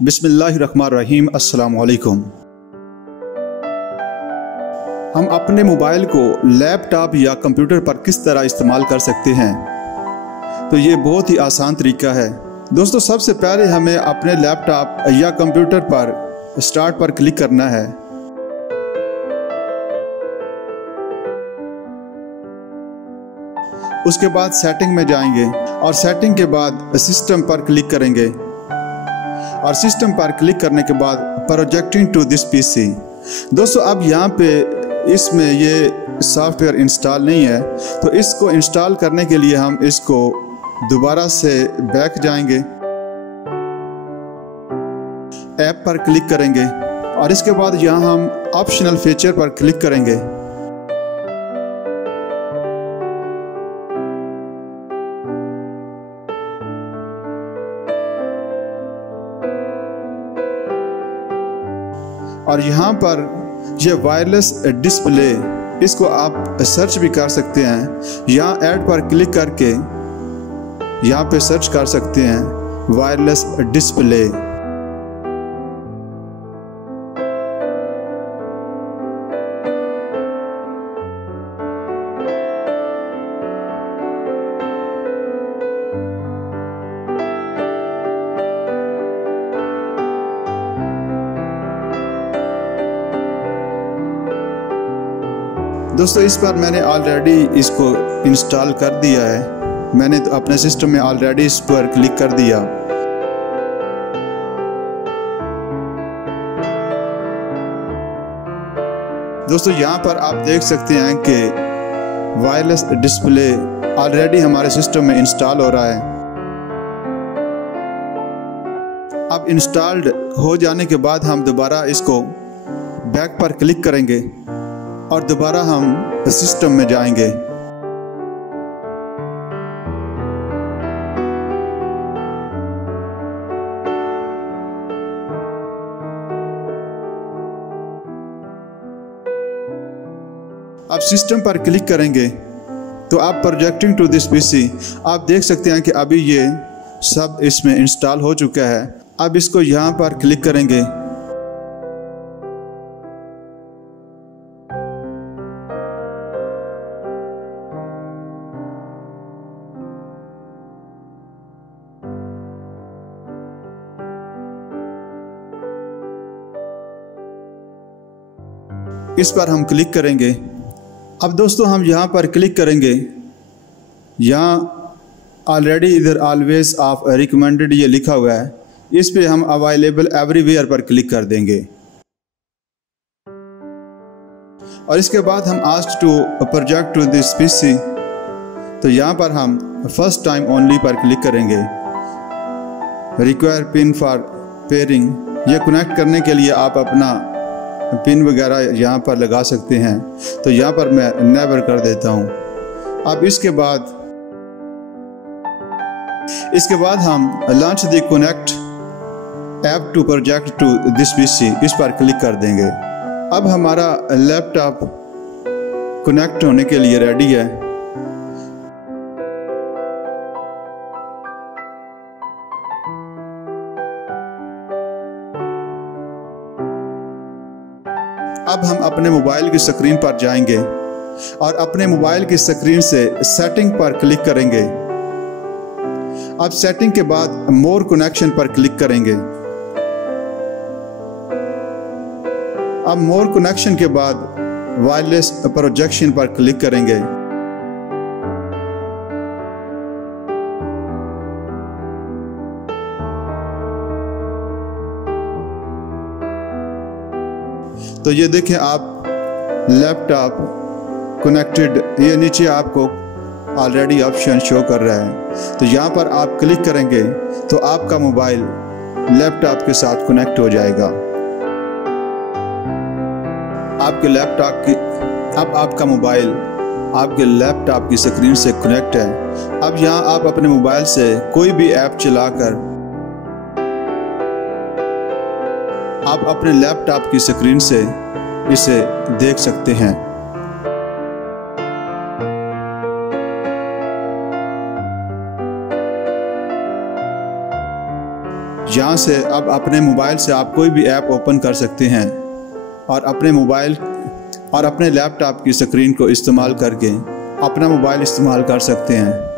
बिस्मिल्लाहिर्रहमानिर्रहीम। अस्सलाम वालेकुम। हम अपने मोबाइल को लैपटॉप या कंप्यूटर पर किस तरह इस्तेमाल कर सकते हैं, तो ये बहुत ही आसान तरीका है। दोस्तों, सबसे पहले हमें अपने लैपटॉप या कंप्यूटर पर स्टार्ट पर क्लिक करना है। उसके बाद सेटिंग में जाएंगे और सेटिंग के बाद सिस्टम पर क्लिक करेंगे और सिस्टम पर क्लिक करने के बाद प्रोजेक्टिंग टू दिस पीसी। दोस्तों, अब यहाँ पे इसमें ये सॉफ्टवेयर इंस्टॉल नहीं है, तो इसको इंस्टॉल करने के लिए हम इसको दोबारा से बैक जाएंगे, ऐप पर क्लिक करेंगे और इसके बाद यहाँ हम ऑप्शनल फीचर पर क्लिक करेंगे। और यहाँ पर ये वायरलेस डिस्प्ले, इसको आप सर्च भी कर सकते हैं। यहाँ ऐड पर क्लिक करके यहाँ पे सर्च कर सकते हैं वायरलेस डिस्प्ले। दोस्तों, इस पर मैंने ऑलरेडी इसको इंस्टॉल कर दिया है। मैंने तो अपने सिस्टम में ऑलरेडी इस पर क्लिक कर दिया। दोस्तों, यहाँ पर आप देख सकते हैं कि वायरलेस डिस्प्ले ऑलरेडी हमारे सिस्टम में इंस्टॉल हो रहा है। अब इंस्टॉल्ड हो जाने के बाद हम दोबारा इसको बैक पर क्लिक करेंगे और दोबारा हम सिस्टम में जाएंगे। अब सिस्टम पर क्लिक करेंगे तो आप प्रोजेक्टिंग टू दिस पीसी, आप देख सकते हैं कि अभी ये सब इसमें इंस्टॉल हो चुका है। अब इसको यहाँ पर क्लिक करेंगे। इस पर हम क्लिक करेंगे। अब दोस्तों, हम यहाँ पर क्लिक करेंगे। यहाँ ऑलरेडी इधर ऑलवेज ऑफ रिकमेंडेड ये लिखा हुआ है, इस पे हम अवेलेबल एवरीवेयर पर क्लिक कर देंगे और इसके बाद हम ask to project to this PC, तो यहाँ पर हम फर्स्ट टाइम ओनली पर क्लिक करेंगे। रिक्वायर पिन फॉर पेयरिंग, ये कनेक्ट करने के लिए आप अपना पिन वगैरह यहाँ पर लगा सकते हैं, तो यहाँ पर मैं नेवर कर देता हूँ। अब इसके बाद हम launch the connect app to project to this PC, इस पर क्लिक कर देंगे। अब हमारा लैपटॉप कनेक्ट होने के लिए रेडी है। अब हम अपने मोबाइल की स्क्रीन पर जाएंगे और अपने मोबाइल की स्क्रीन से सेटिंग पर क्लिक करेंगे। अब सेटिंग के बाद मोर कनेक्शन पर क्लिक करेंगे। अब मोर कनेक्शन के बाद वायरलेस प्रोजेक्शन पर क्लिक करेंगे। तो ये देखें, आप लैपटॉप कनेक्टेड, ये नीचे आपको ऑलरेडी ऑप्शन शो कर रहा है। तो यहाँ पर आप क्लिक करेंगे तो आपका मोबाइल लैपटॉप के साथ कनेक्ट हो जाएगा। आपके लैपटॉप की, अब आपका मोबाइल आपके लैपटॉप की स्क्रीन से कनेक्ट है। अब यहाँ आप अपने मोबाइल से कोई भी ऐप चलाकर आप अपने लैपटॉप की स्क्रीन से इसे देख सकते हैं। यहाँ से अब अपने मोबाइल से आप कोई भी ऐप ओपन कर सकते हैं और अपने मोबाइल और अपने लैपटॉप की स्क्रीन को इस्तेमाल करके अपना मोबाइल इस्तेमाल कर सकते हैं।